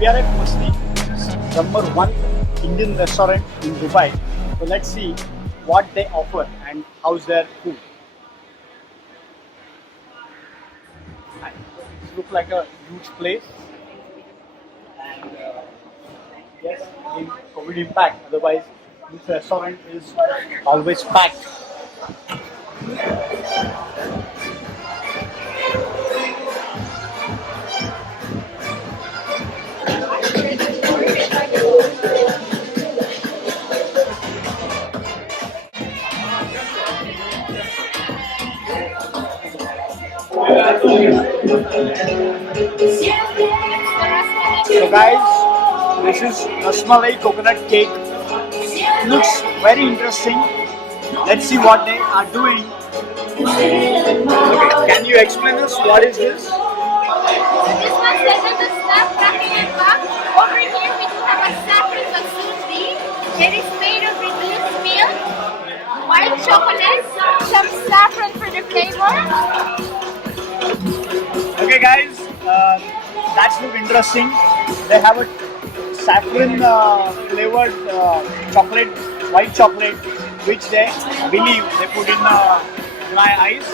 we are at Masti, which is #1 Indian restaurant in Dubai. So let's see what they offer and how's their food. And it looks like a huge place. And yes, in COVID impact, otherwise this restaurant is always packed. So guys, this is Rasmalai coconut cake. Looks very interesting. Let's see what they are doing. Okay, can you explain us what is this? So this one's like the stuff cracking and back. Over here we do have a saffron basuri. It is made of reduced milk, white chocolate, some saffron for the flavor. Okay guys, that's look interesting. They have a saffron flavored chocolate, white chocolate, which they believe they put in dry ice.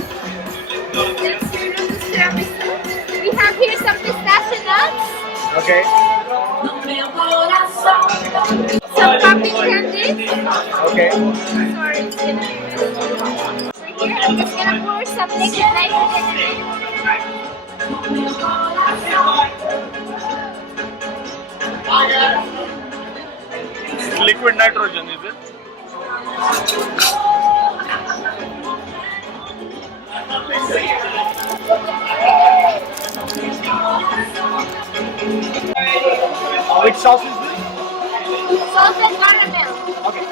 We have here some pistachio nuts. Okay. Some pumpkin candy. Okay. Sorry. So here I'm just gonna pour some liquid nitrogen in it. Liquid nitrogen, is it? Which sauce is this? Salted caramel. Okay.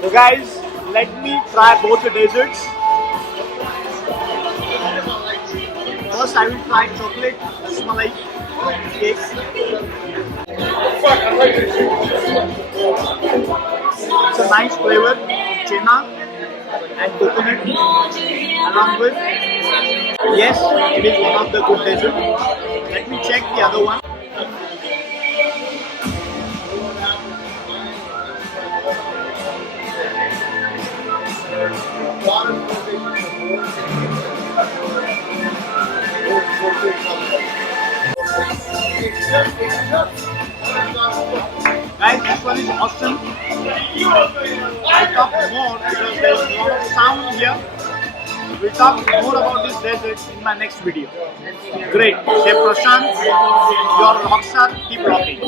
So guys, let me try both the desserts. First I will try chocolate rasmalai cake. It's a nice flavor, chena and coconut along with. Yes, it is one of the good desserts. Let me check the other one. Guys, this one is awesome. I'll talk more because there's a lot of sound here. We'll talk more about this desert in my next video. Great. Chef Bhushan, your rockstar, keep rocking.